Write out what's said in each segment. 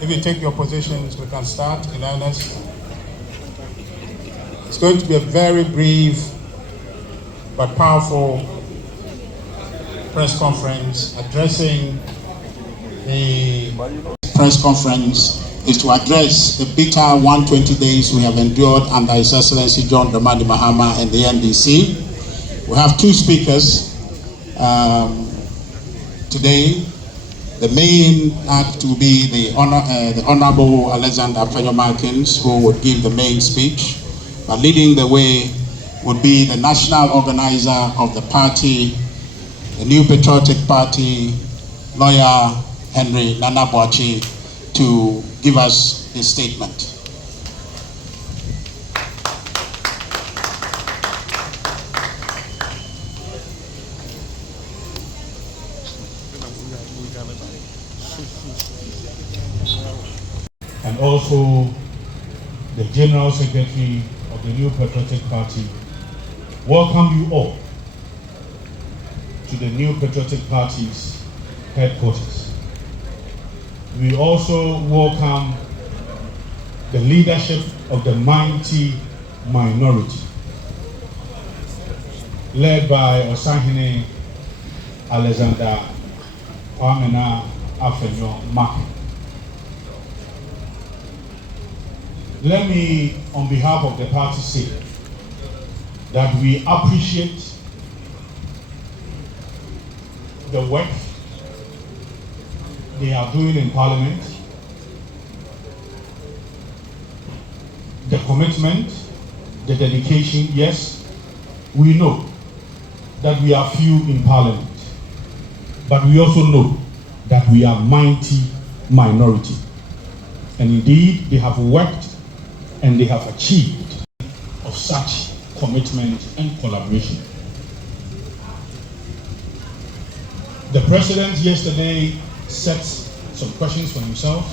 If you take your positions, we can start in earnest. It's going to be a very brief but powerful press conference. Addressing the press conference is to address the bitter 120 days we have endured under His Excellency John Dramani Mahama and the NDC. We have two speakers today. The main act will be the Honorable Alexander Afenyo Markin, who would give the main speech. But leading the way would be the national organizer of the party, the New Patriotic Party, Lawyer Henry Nana Boachi, to give us his statement. And also the General Secretary of the New Patriotic Party, welcome you all to the New Patriotic Party's headquarters. We also welcome the leadership of the mighty minority, led by Osahene Alexander Afenyo Markin. Let me, on behalf of the party, say that we appreciate the work they are doing in Parliament, the commitment, the dedication. Yes, we know that we are few in Parliament, but we also know that we are mighty minority. And indeed, they have worked and they have achieved of such commitment and collaboration. The President yesterday set some questions for himself,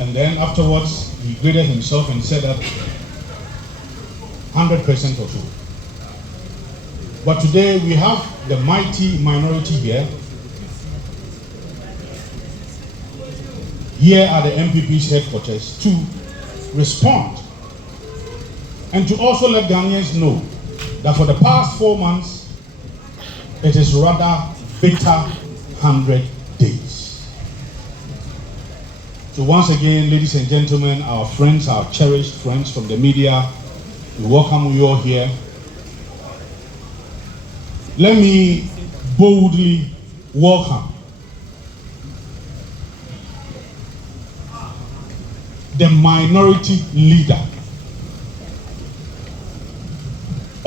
and then afterwards he graded himself and said that 100% or so. But today we have the mighty minority here. Here are the MPP's headquarters to respond and to also let Ghanaians know that for the past 4 months, it is rather bitter 100 days. So once again, ladies and gentlemen, our friends, our cherished friends from the media, we welcome you all here. Let me boldly welcome the minority leader,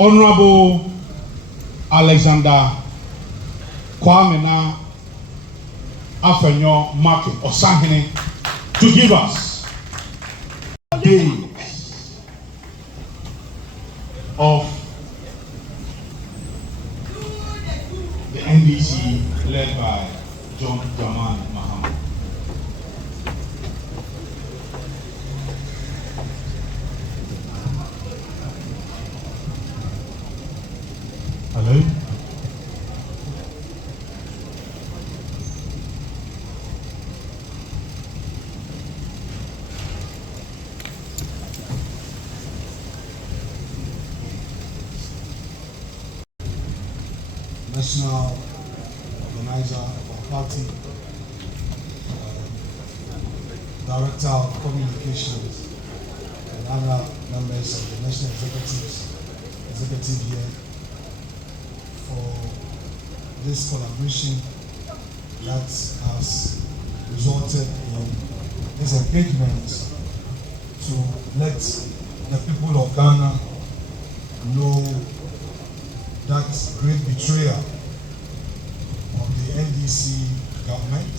Honorable Alexander Afenyo Markin, Osahene, to give us days of the NDC led by John Dramani Mahama. Hello? National organizer of our party, director of communications, and other members of the national executive here for this collaboration that has resulted in this engagement to let the people of Ghana know that great betrayal of the NDC government,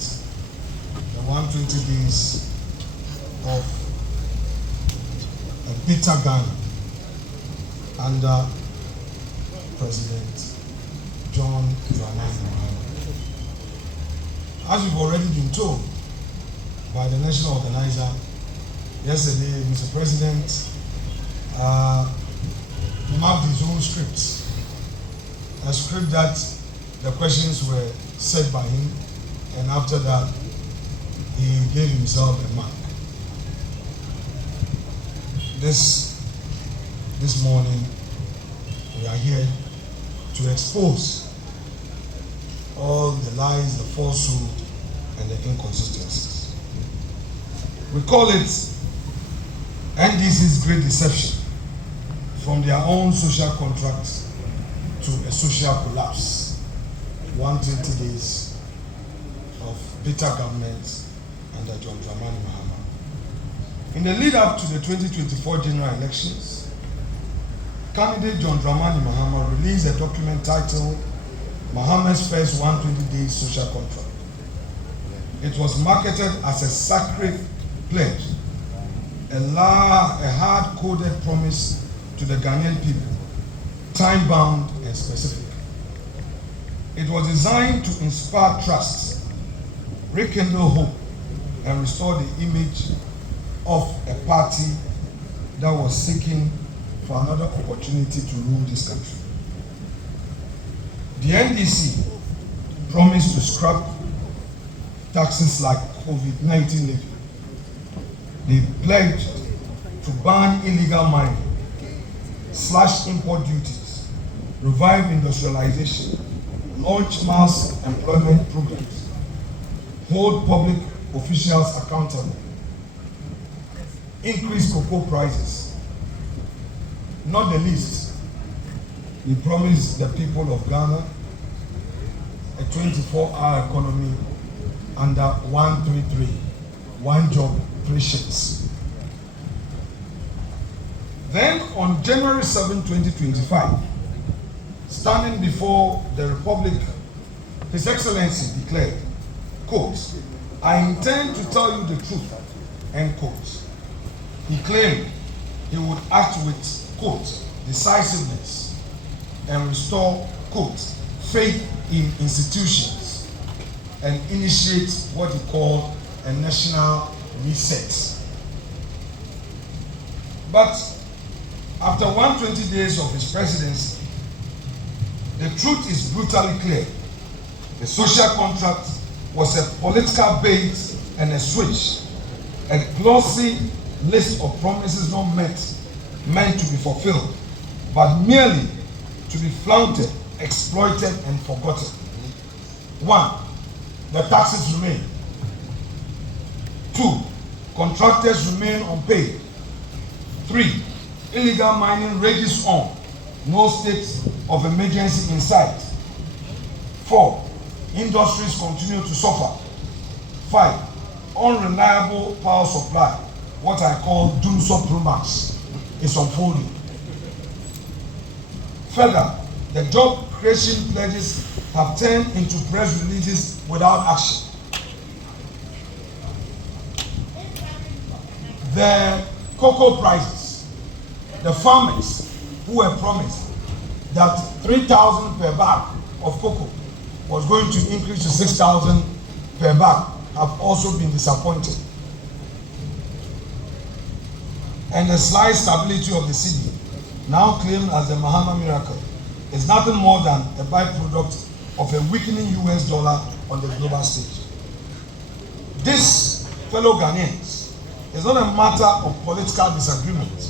the 120 days of a bitter Ghana under President John Dramani Mahama. As we've already been told by the national organizer yesterday, Mr. President marked his own script. A script that the questions were said by him, and after that, he gave himself a mark. This morning, we are here to expose all the lies, the falsehood, and the inconsistencies. We call it NDC's Great Deception, from their own social contracts to a social collapse. 120 days of bitter government under John Dramani Mahama. In the lead up to the 2024 general elections, candidate John Dramani Mahama released a document titled Mahama's First 120 Days Social Contract. It was marketed as a sacred pledge, a hard-coded promise to the Ghanaian people, time-bound and specific. It was designed to inspire trust, rekindle hope, and restore the image of a party that was seeking for another opportunity to rule this country. The NDC promised to scrap taxes like COVID-19 levy. They pledged to ban illegal mining, slash import duties, revive industrialization, launch mass employment programs, hold public officials accountable, increase cocoa prices. Not the least, he promised the people of Ghana a 24-hour economy under 133, one job, 3 shifts. Then on January 7, 2025, standing before the Republic, His Excellency declared, quote, "I intend to tell you the truth," end quote. He claimed he would act with, quote, "decisiveness and restore," quote, "faith in institutions and initiate what he called a national reset." But after 120 days of his presidency, the truth is brutally clear. The social contract was a political bait and a switch, a glossy list of promises not meant to be fulfilled, but merely to be flaunted, exploited, and forgotten. 1. The taxes remain. 2. Contractors remain unpaid. 3. Illegal mining rages on. No state of emergency in sight. 4. Industries continue to suffer. 5. Unreliable power supply, what I call doomsday is unfolding. Further, the job creation pledges have turned into press releases without action. The cocoa prices, the farmers who were promised that 3,000 per bag of cocoa was going to increase to 6,000 per bag, have also been disappointed. And the slight stability of the cedi, now claimed as the Mahama miracle, is nothing more than a byproduct of a weakening US dollar on the global stage. This, fellow Ghanaians, is not a matter of political disagreement.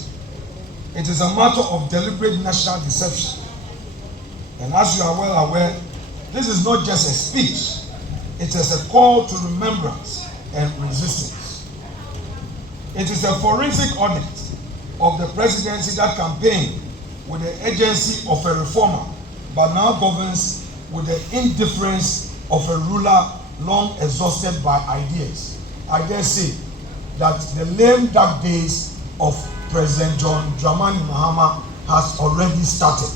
It is a matter of deliberate national deception. And as you are well aware, this is not just a speech, it is a call to remembrance and resistance. It is a forensic audit of the presidency that campaigned with the agency of a reformer, but now governs with the indifference of a ruler long exhausted by ideas. I dare say that the lame dark days of President John Dramani Mahama has already started.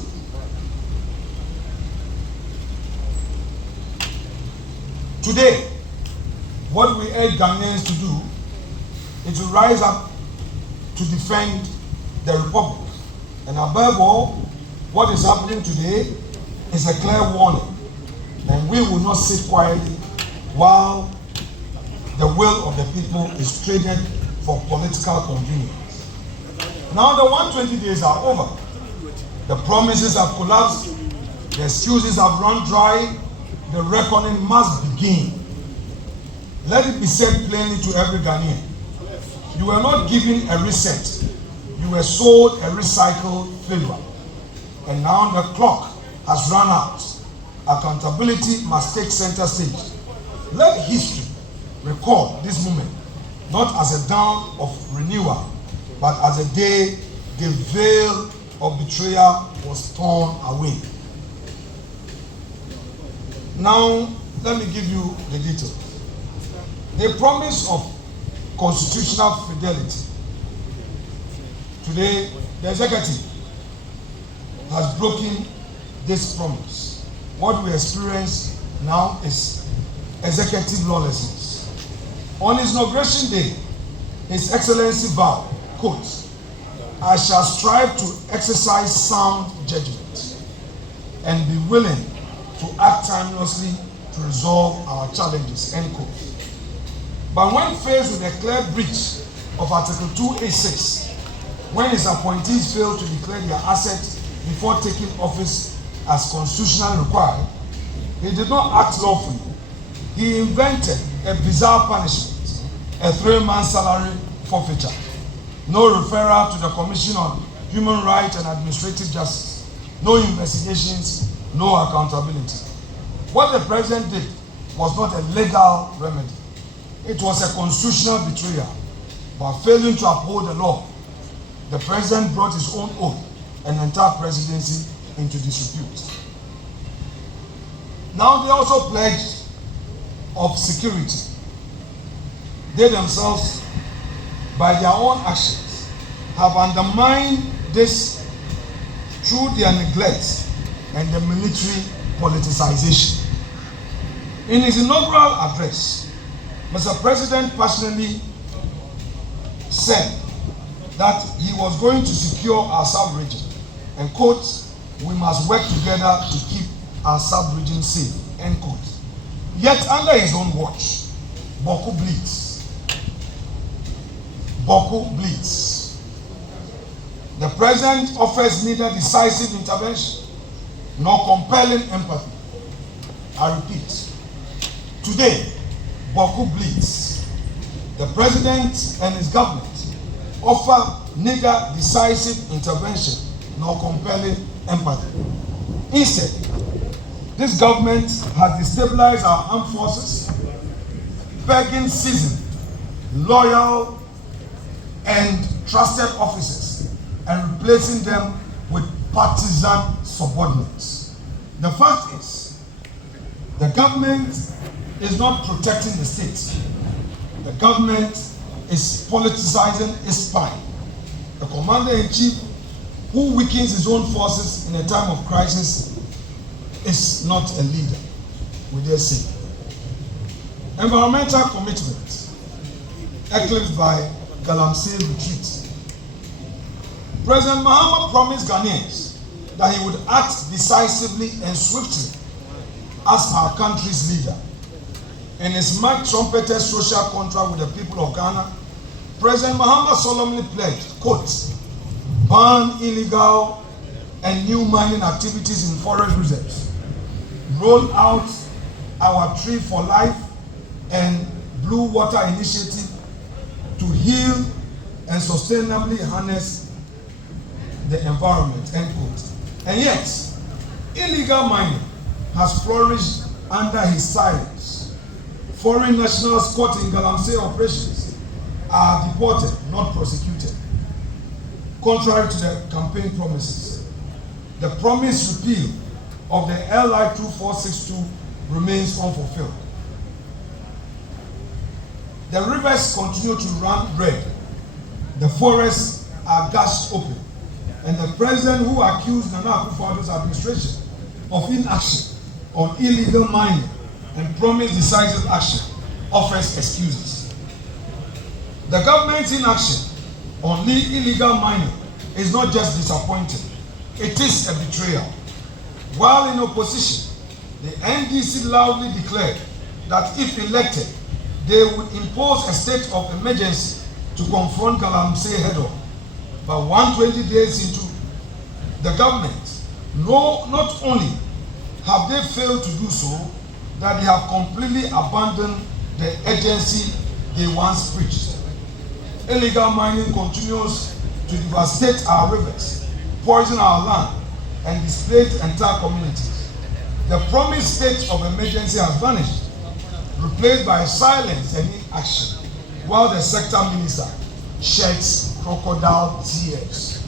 Today, what we urge Ghanaians to do is to rise up to defend the Republic. And above all, what is happening today is a clear warning. And we will not sit quietly while the will of the people is traded for political convenience. Now the 120 days are over. The promises have collapsed. The excuses have run dry. The reckoning must begin. Let it be said plainly to every Ghanaian. You were not given a reset. You were sold a recycled failure. And now the clock has run out. Accountability must take center stage. Let history record this moment, not as a dawn of renewal, but as a day the veil of betrayal was torn away. Now, let me give you the details. The promise of constitutional fidelity. Today, the executive has broken this promise. What we experience now is executive lawlessness. On his inauguration day, His Excellency vowed, quote, "I shall strive to exercise sound judgment and be willing to act timelessly to resolve our challenges," end quote. But when faced with a clear breach of Article 286, when his appointees failed to declare their assets before taking office as constitutionally required, he did not act lawfully. He invented a bizarre punishment, a 3-month salary forfeiture, no referral to the Commission on Human Rights and Administrative Justice, no investigations, no accountability. What the president did was not a legal remedy. It was a constitutional betrayal. By failing to uphold the law, the president brought his own oath and the entire presidency into disrepute. Now they also pledged of security. They themselves, by their own actions, have undermined this through their neglect and the military politicization. In his inaugural address, Mr. President passionately said that he was going to secure our sub-region and, quote, "We must work together to keep our sub-region safe," end quote. Yet under his own watch, Boko bleeds. Boko bleeds. The president offers neither decisive intervention nor compelling empathy. I repeat, today, Boko bleeds. The president and his government offer neither decisive intervention nor compelling empathy. Instead, this government has destabilized our armed forces, begging seasoned, loyal, and trusted officers and replacing them with partisan subordinates. The fact is, the government is not protecting the state. The government is politicizing its spine. The commander-in-chief who weakens his own forces in a time of crisis is not a leader, we dare say. Environmental commitment eclipsed by Galamsey retreat. President Mahama promised Ghanaians that he would act decisively and swiftly as our country's leader. In his much-trumpeted social contract with the people of Ghana, President Mahama solemnly pledged, quote, "Ban illegal and new mining activities in forest reserves, roll out our Tree for Life and Blue Water Initiative to heal and sustainably harness the environment," end quote. And yet, illegal mining has flourished under his silence. Foreign nationals caught in Galamsey operations are deported, not prosecuted, contrary to the campaign promises. The promised repeal of the LI 2462 remains unfulfilled. The rivers continue to run red, the forests are gashed open, and the president who accused Nana Akufo-Addo's administration of inaction on illegal mining and promised decisive action offers excuses. The government's inaction on illegal mining is not just disappointing, it is a betrayal. While in opposition, the NDC loudly declared that if elected, they would impose a state of emergency to confront Galamsey head-on. But 120 days into the government, not only have they failed to do so, that they have completely abandoned the agency they once preached. Illegal mining continues to devastate our rivers, poison our land, and displace entire communities. The promised state of emergency has vanished, replaced by silence and inaction, while the sector minister sheds crocodile tears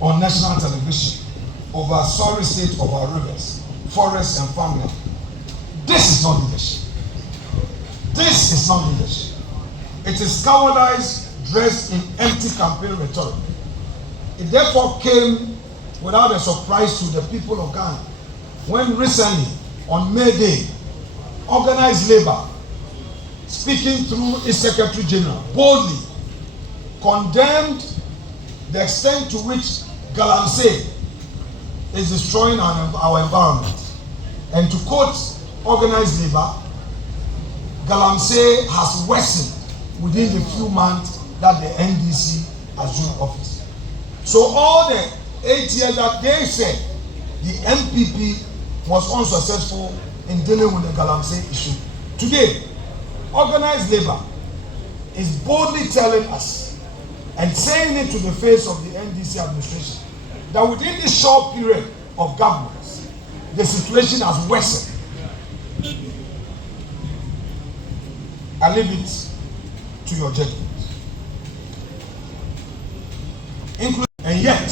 on national television over a sorry state of our rivers, forests, and farmland. This is not leadership. This is not leadership. It is cowardice dressed in empty campaign rhetoric. It therefore came without a surprise to the people of Ghana when recently, on May Day, organized labor, speaking through its Secretary General, boldly condemned the extent to which Galamsey is destroying our environment. And to quote organized labor, Galamsey has worsened within the few months that the NDC assumed office. So all the 8 years that they said the MPP was unsuccessful in dealing with the Galamsey issue, today, organized labor is boldly telling us and saying it to the face of the NDC administration that within this short period of governance, the situation has worsened. I leave it to your judgment. And yet,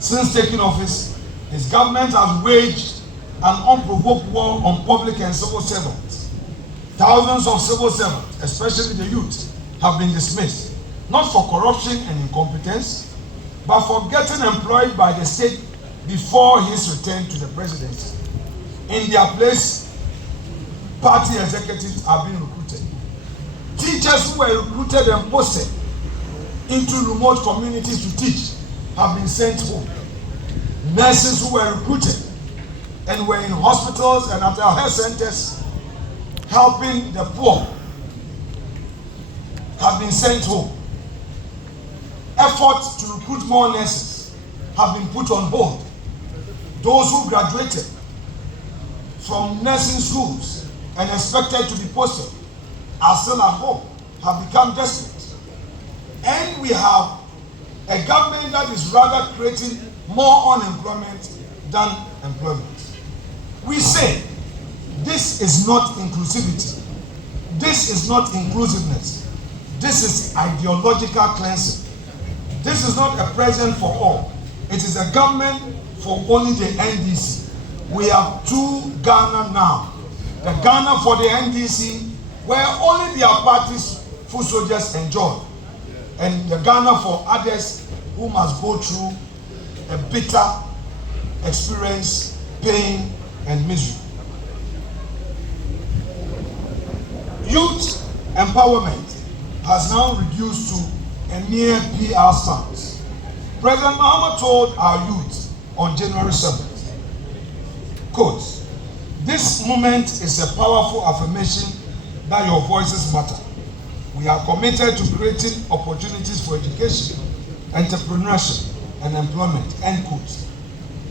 since taking office, his government has waged an unprovoked war on public and civil servants. Thousands of civil servants, especially the youth, have been dismissed, not for corruption and incompetence, but for getting employed by the state before his return to the presidency. In their place, party executives are being recruited. Teachers who were recruited and posted into remote communities to teach have been sent home. Nurses who were recruited and were in hospitals and at our health centers helping the poor have been sent home. Efforts to recruit more nurses have been put on hold. Those who graduated from nursing schools and expected to be posted are still at home, have become desperate. And we have a government that is rather creating more unemployment than employment. We say this is not inclusivity. This is not inclusiveness. This is ideological cleansing. This is not a present for all. It is a government for only the NDC. We have two Ghana now. The Ghana for the NDC, where only their party's foot soldiers enjoy, and the Ghana for others who must go through a bitter experience, pain, and misery. Youth empowerment has now reduced to a mere PR stunt. President Mahama told our youth on January 7th, quote, "This moment is a powerful affirmation that your voices matter. We are committed to creating opportunities for education, entrepreneurship, and employment," end quote.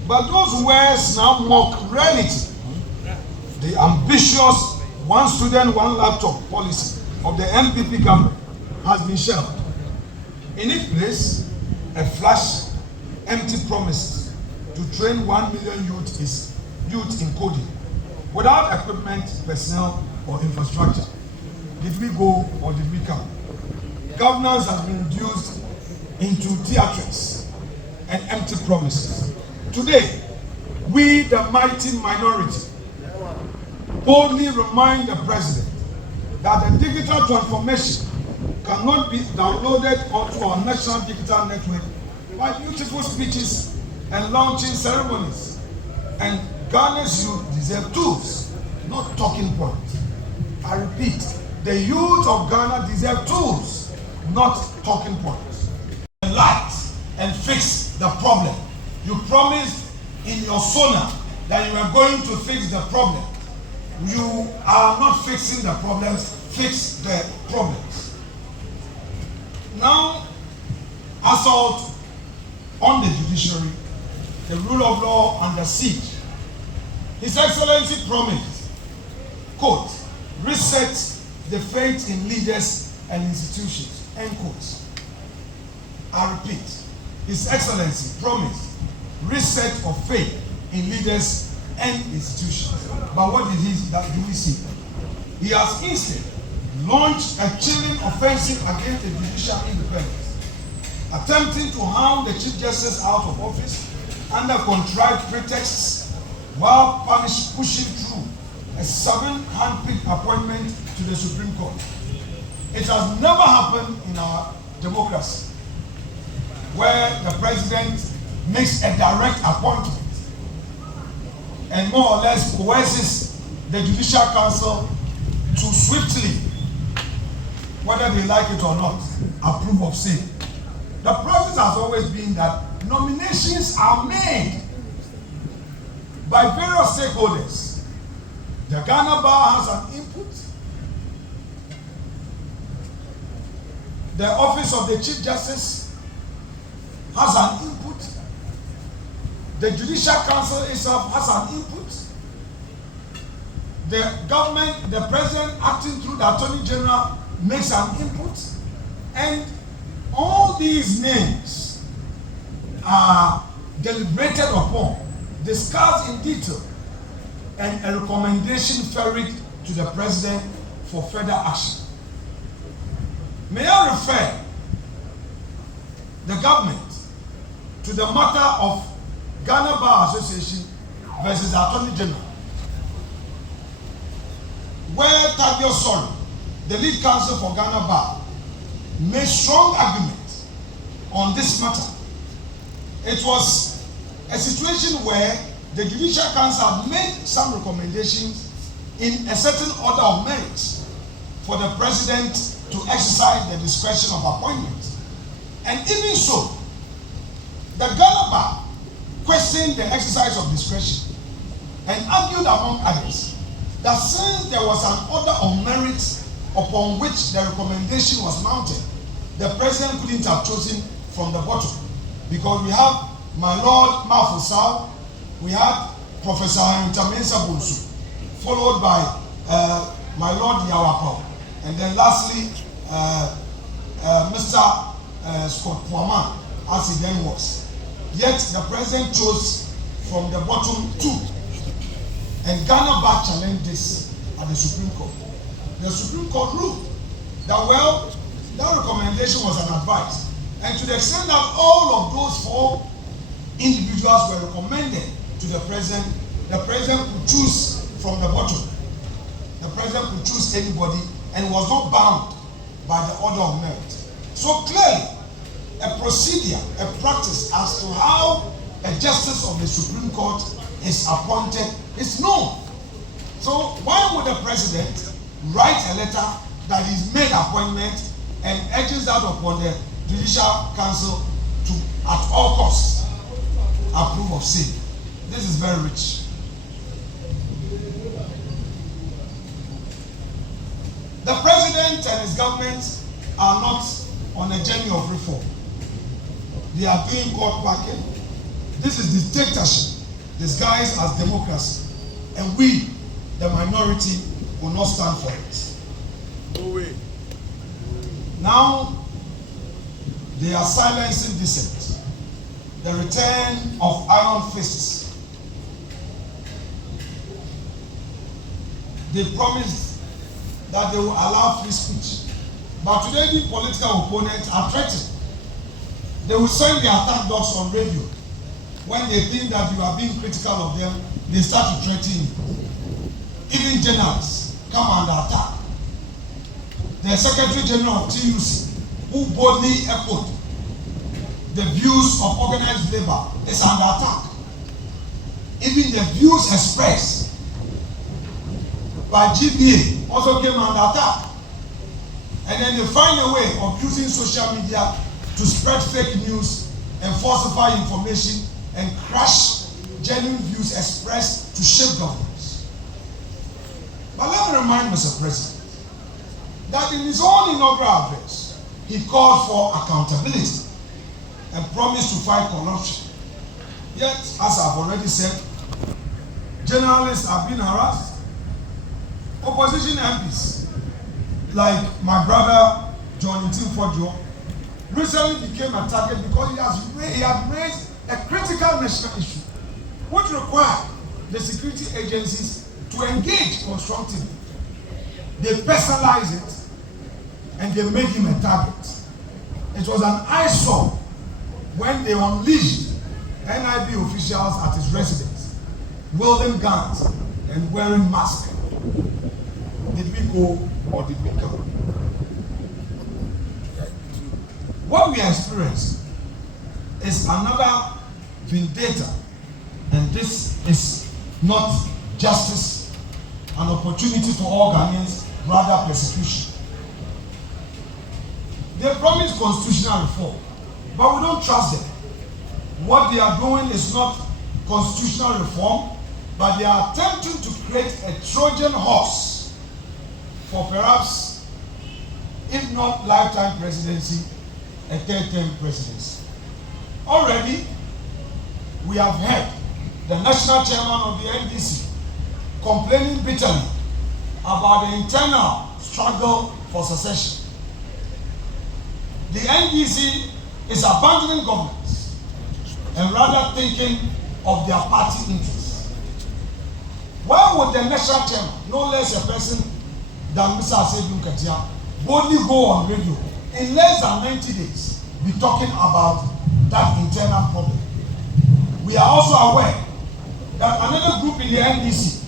But those words now mock reality. The ambitious one student, one laptop policy of the MPP government has been shelved. In its place, a flash, empty promises to train 1 million youth in coding without equipment, personnel, or infrastructure. Did we go or did we come? Governance has been reduced into theatrics and empty promises. Today, we, the mighty minority, boldly remind the president that the digital transformation cannot be downloaded onto our national digital network by beautiful speeches and launching ceremonies. And Ghana's youth deserve tools, not talking points. I repeat, the youth of Ghana deserve tools, not talking points. Light and fix the problem. You promised in your sonar that you are going to fix the problem. You are not fixing the problems, fix the problems. Now, assault on the judiciary, the rule of law under siege. His Excellency promised, quote, "reset the faith in leaders and institutions. End quotes. I repeat, His Excellency promised reset of faith in leaders and institutions. But what do we see? He has instead launched a chilling offensive against the judicial independence, attempting to hound the Chief Justice out of office under contrived pretexts while pushing through a 7-handpicked appointment to the Supreme Court. It has never happened in our democracy where the president makes a direct appointment and more or less coerces the Judicial Council to swiftly, whether they like it or not, approve of same. The process has always been that nominations are made by various stakeholders. The Ghana Bar has an input. The Office of the Chief Justice has an input. The Judicial Council itself has an input. The government, the president acting through the Attorney General makes an input. And all these names are deliberated upon, discussed in detail, and a recommendation ferried to the president for further action. May I refer the government to the matter of Ghana Bar Association versus the Attorney General, where Tadeo Sori, the lead counsel for Ghana Bar, made strong argument on this matter. It was a situation where the Judicial Council had made some recommendations in a certain order of merit for the president to exercise the discretion of appointment. And even so, the Ghana Bar questioned the exercise of discretion and argued, among others, that since there was an order of merit upon which the recommendation was mounted, the president couldn't have chosen from the bottom, because we have my Lord Mafusau, we have Professor Hentamesa Bunsu, followed by my Lord Yawapao, and then lastly Mr. Scott Puaman, as he then was. Yet the president chose from the bottom two, and Ghana Bar challenged this at the Supreme Court. The Supreme Court ruled that, well, that recommendation was an advice, and to the extent that all of those 4 individuals were recommended to the president could choose from the bottom. The president could choose anybody and was not bound by the order of merit. So clearly, a procedure, a practice as to how a justice of the Supreme Court is appointed is known. So why would the president write a letter that he's made appointment and urges that upon the Judicial Council to, at all costs, approve of same? This is very rich. The president and his government are not on a journey of reform. They are doing court packing. This is dictatorship disguised as democracy, and we, the minority, will not stand for it. No way. Now, they are silencing dissent. The return of iron fists. They promised that they will allow free speech. But today, the political opponents are threatened. They will send their attack dogs on radio. When they think that you are being critical of them, they start to threaten you. Even journalists come under attack. The Secretary General of TUC, who boldly echoed the views of organized labor, is under attack. Even the views expressed by GBA also came under attack. And then they find a way of using social media to spread fake news and falsify information and crush genuine views expressed to shape governance. But let me remind Mr. President that in his own inaugural address, he called for accountability and promised to fight corruption. Yet, as I've already said, journalists are being harassed. Opposition MPs, like my brother John Intimfodio, recently became a target because he had raised a critical national issue, which required the security agencies to engage constructively. They personalized it and they made him a target. It was an eyesore when they unleashed NIB officials at his residence, wielding guns and wearing masks. Did we go or did we come? What we are experiencing is another vendetta, and this is not justice, an opportunity for all Ghanaians, rather persecution. They promise constitutional reform, but we don't trust them. What they are doing is not constitutional reform, but they are attempting to create a Trojan horse for perhaps, if not lifetime presidency, a third-term presidency. Already, we have heard the national chairman of the NDC complaining bitterly about the internal struggle for succession. The NDC is abandoning governance and rather thinking of their party interests. Why would the national chairman, no less a person than Mr. Asedu Katia, boldly go on radio in less than 90 days be talking about that internal problem? We are also aware that another group in the NDC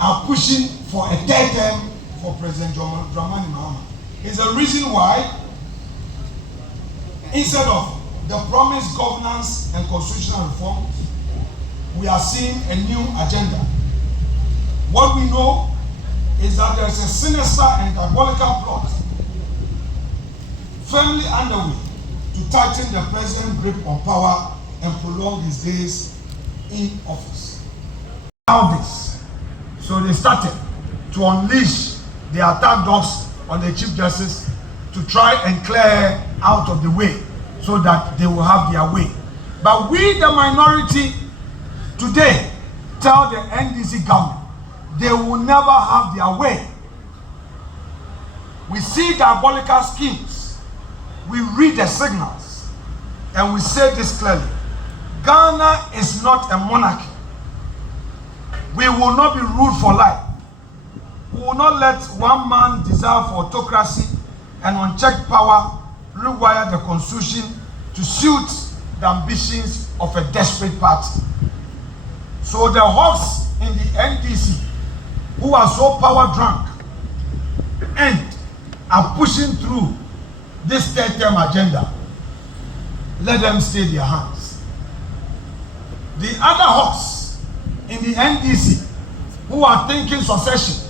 are pushing for a third term for President Dramani Mahama. Is the reason why, instead of the promised governance and constitutional reforms, we are seeing a new agenda. What we know is that there is a sinister and diabolical plot firmly underway to tighten the president's grip on power and prolong his days in office. Now this, so they started to unleash their attack dogs on the Chief Justice to try and clear out of the way so that they will have their way. But we, the minority, today tell the NDC government they will never have their way. We see diabolical schemes, we read the signals, and we say this clearly. Ghana is not a monarchy. We will not be ruled for life. We will not let one man's desire for autocracy and unchecked power rewire the constitution to suit the ambitions of a desperate party. So the hawks in the NDC who are so power drunk and are pushing through this third-term agenda, let them stay their hands. The other hawks in the NDC who are thinking succession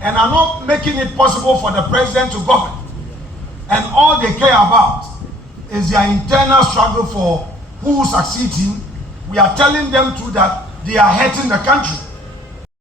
and are not making it possible for the president to govern, and all they care about is their internal struggle for who succeeds him, we are telling them too that they are hurting the country.